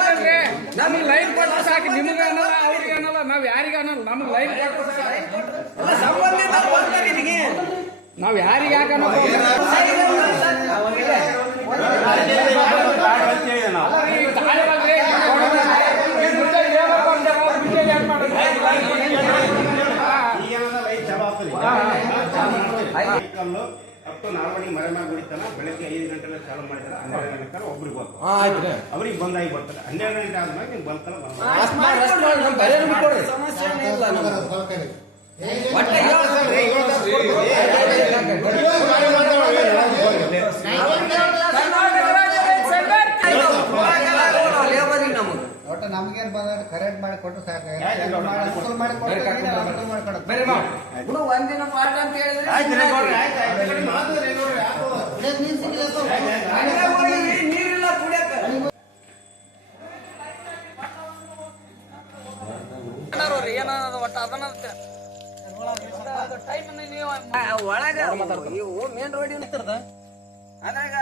ಏನಂದ್ರೆ ನಮ್ಗೆ ಲೈನ್ ಕೊಟ್ಟು ಸಾಕು ನಿಮ್ಗೆ ಅನ್ನಲ್ಲ ಅವ್ರಿಗೆ ಅನ್ನಲ್ಲ ನಾವ್ ಯಾರಿಗೆ ಅನ್ನಲ್ಲ ನಮ್ಗೆ ಲೈನ್ ನಾವ್ ಯಾರಿಗೆ ಯಾಕನ್ನ ಜವಾಬ್ದಾರಿ. ನಾಲ್ವಡಿಗೆ ನಾಲ್ವಡಿ ಮರಮ ಗುಡಿತನ ಬೆಳಗ್ಗೆ ಐದು ಗಂಟೆಗೆ ಚಾಲು ಮಾಡಿದ್ರೆ ಹನ್ನೆರಡು ಗಂಟೆ ಒಬ್ರಿಗೆ ಆಯ್ತು ಅವ್ರಿಗೆ ಬಂದಾಗಿ ಬರ್ತಾರೆ ಹನ್ನೆರಡು ಗಂಟೆ ಆದ್ಮೇಲೆ ನಿಮ್ಗೆ ಬಂತಲ್ಲ ಬಂದ ಮಾಡಿ ಮಾಡಿ ಬಿಟ್ಕೊಡ್ರಿ ಒಟ್ಟ ನೀರ್ ಬಂದ್ರೆ ಕರೆಂಟ್ ಮನೆಗೆ ಸಾಕು. ನೀರಿಲ್ಲ ಕುಡಿಯಕ್ಕೆ. ಏನದ ಒಟ್ಟ ಒಳಗೆ ಮೇನ್ ರೋಡ್ ಇರ್ತದ ಅದಾಗ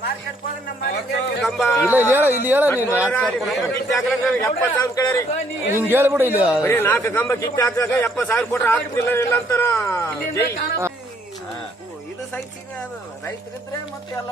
ಮಾರ್ಕೆಟ್ ಹೋದ್ರೆ ನಮ್ಮ ಇಲ್ಲ ಇಲ್ಲಿ ಹೇಳ ಇಲ್ಲಿ ಹೇಳ ನೀನು ಎಪ್ಪತ್ತು ಸಾವಿರ ಕೇಳ್ರಿ. ಹಿಂಗೆ ಹೇಳ್ಬಿಡು ಇಲ್ಲಿ. ಬರೀ ನಾಲ್ಕು ಕಂಬ ಕಿತ್ತು ಹಾಕಿದಾಗ ಎಪ್ಪತ್ತು ಸಾವಿರ ಕೊಟ್ರೆ ಆಗ್ತಿಲ್ಲ ಇಲ್ಲ ಅಂತಾರ ಇದು ಸೈನ್ಸಿಗೆ ಅದು. ರೈತರಿದ್ರೆ ಮತ್ತೆ ಎಲ್ಲ